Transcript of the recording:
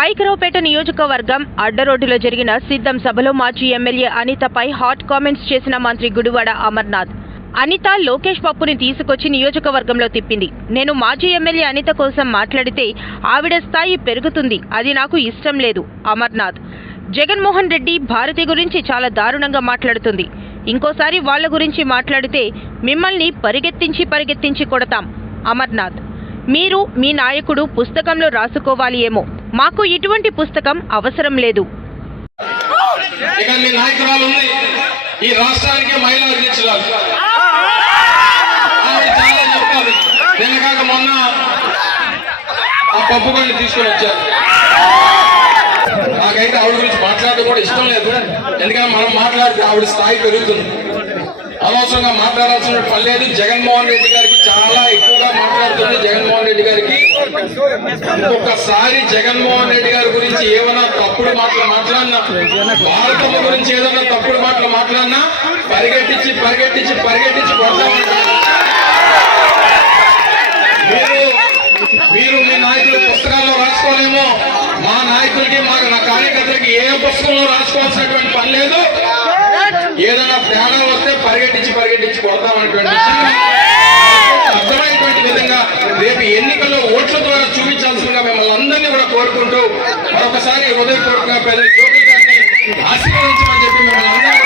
పాయికరావుపేట నియోజకవర్గం అడ్డరోడ్డులో జరిగిన సిద్ధం సభలో మాజీ ఎమ్మెల్యే అనితపై హాట్ కామెంట్స్ చేసిన మంత్రి గుడివాడ అమర్నాథ్. అనిత లోకేష్ పప్పుని తీసుకొచ్చి నియోజకవర్గంలో తిప్పింది. నేను మాజీ ఎమ్మెల్యే అనిత కోసం మాట్లాడితే ఆవిడ స్థాయి పెరుగుతుంది. అది నాకు ఇష్టం లేదు అమర్నాథ్. జగన్మోహన్ రెడ్డి భారతి గురించి చాలా దారుణంగా మాట్లాడుతుంది. ఇంకోసారి వాళ్ళ గురించి మాట్లాడితే మిమ్మల్ని పరిగెత్తించి పరిగెత్తించి కొడతాం అమర్నాథ్. మీరు మీ నాయకుడు పుస్తకంలో రాసుకోవాలి ఏమో. మాకు ఇటువంటి పుస్తకం అవసరం లేదు. ఈ రాష్ట్రానికి మహిళా అధ్యక్షురాలు. చాలా చెప్తారు. మొన్న ఆ పప్పు కొన్ని తీసుకొని వచ్చారు. నాకైతే ఆవిడ గురించి మాట్లాడడం కూడా ఇష్టం లేదు. ఎందుకంటే మనం మాట్లాడితే ఆవిడ స్థాయి పెరుగుతుంది. అనవసరంగా మాట్లాడాల్సిన పని లేదు. జగన్మోహన్ రెడ్డి గారికి చాలా ఎక్కువగా మాట్లాడుతుంది జగన్మోహన్ రెడ్డి గారికి. ఒక్కసారి జగన్మోహన్ రెడ్డి గారి గురించి ఏమైనా తప్పుడు మాటలు మాట్లాడినా భారతమ్మ గురించి ఏదైనా తప్పుడు మాటలు మాట్లాడినా పరిగెట్టించి పరిగెట్టించి పరిగెట్టించి కొడతామంటారు మీరు మీరు మీ నాయకులు పుస్తకాల్లో రాసుకోలేమో మా నాయకులకి మాకు నా కార్యకర్తలకి ఏ పుస్తకంలో రాసుకోవాల్సినటువంటి పని లేదు? ఏదైనా తేడా వస్తే పరిగెట్టించి పరిగెట్టించి కొడతామనేటువంటి కోరుకుంటూ మరొకసారి హృదయపూర్వకంగా పెద్ద జ్యోతి గారిని ఆశీర్వదించమని చెప్పి మిమ్మల్ని అందరూ